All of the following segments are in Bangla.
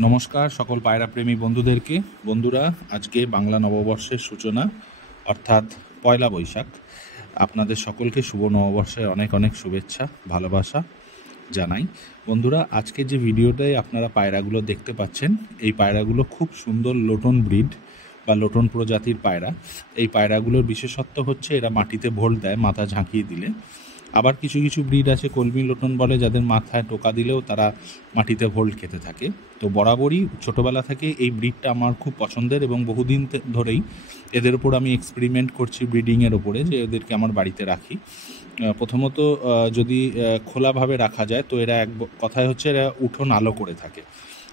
নমস্কার সকল পায়রা প্রেমী বন্ধুদেরকে। বন্ধুরা, আজকে বাংলা নববর্ষের সূচনা, অর্থাৎ পয়লা বৈশাখ। আপনাদের সকলকে শুভ নববর্ষের অনেক অনেক শুভেচ্ছা, ভালোবাসা জানাই। বন্ধুরা, আজকে যে ভিডিওটায় আপনারা পায়রাগুলো দেখতে পাচ্ছেন, এই পায়রাগুলো খুব সুন্দর লোটন ব্রিড বা লোটন প্রজাতির পায়রা। এই পায়রাগুলোর বিশেষত্ব হচ্ছে এরা মাটিতে ভোল্ট দেয় মাথা ঝাঁকিয়ে দিলে। আবার কিছু কিছু ব্রিড আছে কলমি লোটন বলে, যাদের মাথায় টোকা দিলেও তারা মাটিতে ভোল্ট খেতে থাকে। তো বরাবরই ছোটোবেলা থেকে এই ব্রিডটা আমার খুব পছন্দের এবং বহুদিন ধরেই এদের ওপর আমি এক্সপেরিমেন্ট করছি ব্রিডিংয়ের ওপরে, যে এদেরকে আমার বাড়িতে রাখি। প্রথমত যদি খোলাভাবে রাখা যায় তো এরা কথায় হচ্ছে এরা উঠোন আলো করে থাকে।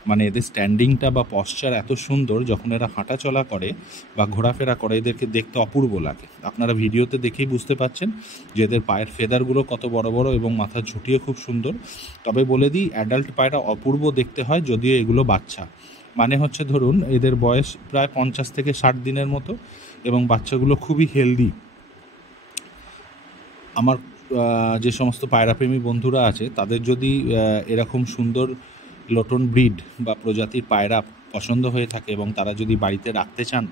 মানে এদের স্ট্যান্ডিংটা বা পশ্চার এত সুন্দর, যখন এরা হাঁটা চলা করে বা ঘোরাফেরা করে এদেরকে দেখতে অপূর্ব লাগে। আপনারা ভিডিওতে দেখেই বুঝতে পাচ্ছেন যে এদের পায়ের ফেদারগুলো কত বড় বড় এবং মাথার ঝুঁটিও খুব সুন্দর। তবে বলে দিই, অ্যাডাল্ট পায়রা অপূর্ব দেখতে হয়, যদিও এগুলো বাচ্চা। মানে হচ্ছে ধরুন এদের বয়স প্রায় 50 থেকে 60 দিনের মতো এবং বাচ্চাগুলো খুবই হেলদি। আমার যে সমস্ত পায়রাপ্রেমী বন্ধুরা আছে তাদের যদি এরকম সুন্দর লোটন ব্রিড বা প্রজাতির পায়রা পছন্দ হয়ে থাকে এবং তারা যদি বাড়িতে রাখতে চান,